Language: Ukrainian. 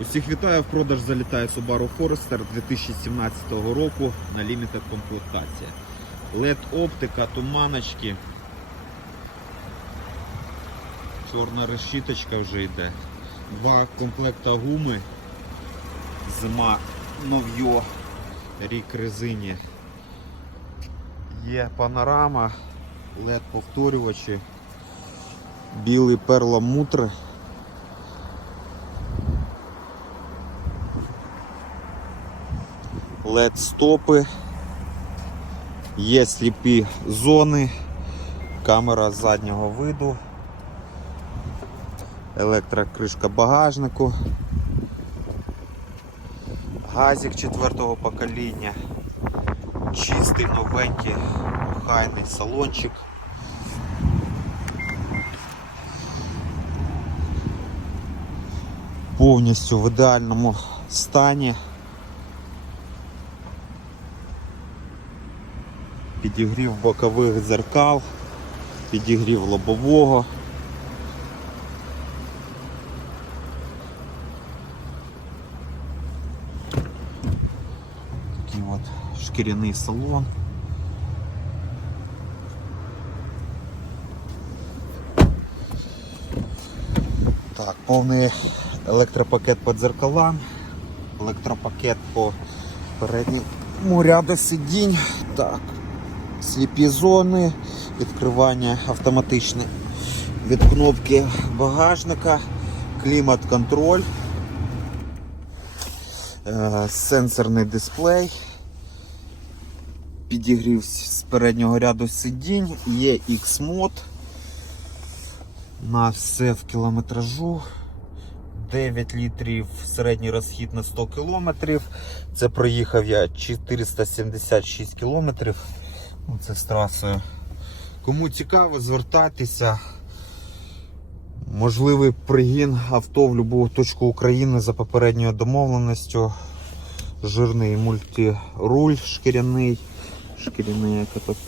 Усіх вітаю, в продаж залітає Subaru Forester 2017 року на Limited комплектація. LED оптика, туманочки. Чорна решіточка вже йде. Два комплекта гуми. Зима нов'йо, рік резині. Є панорама, LED повторювачі, білий перламутр. LED стопи, є сліпі зони, камера заднього виду, електрокришка багажнику, газик четвертого покоління, чистий новенький охайний салончик. Повністю в ідеальному стані. Підігрів бокових дзеркал, підігрів лобового. Такий от шкіряний салон. Так, повний електропакет по дзеркалам, електропакет по передньому ряду сидінь. Так, сліпі зони, відкривання автоматичне від кнопки багажника, клімат-контроль, е, сенсорний дисплей, підігрів з переднього ряду сидінь, є X-мод на все в кілометражу. 9 літрів середній розхід на 100 кілометрів. Це проїхав я 476 кілометрів. Ну, Це з трасою. Кому цікаво, звертайтеся. Можливий пригін авто в будь-яку точку України за попередньою домовленістю. Жирний мультируль шкіряний. Шкіряний як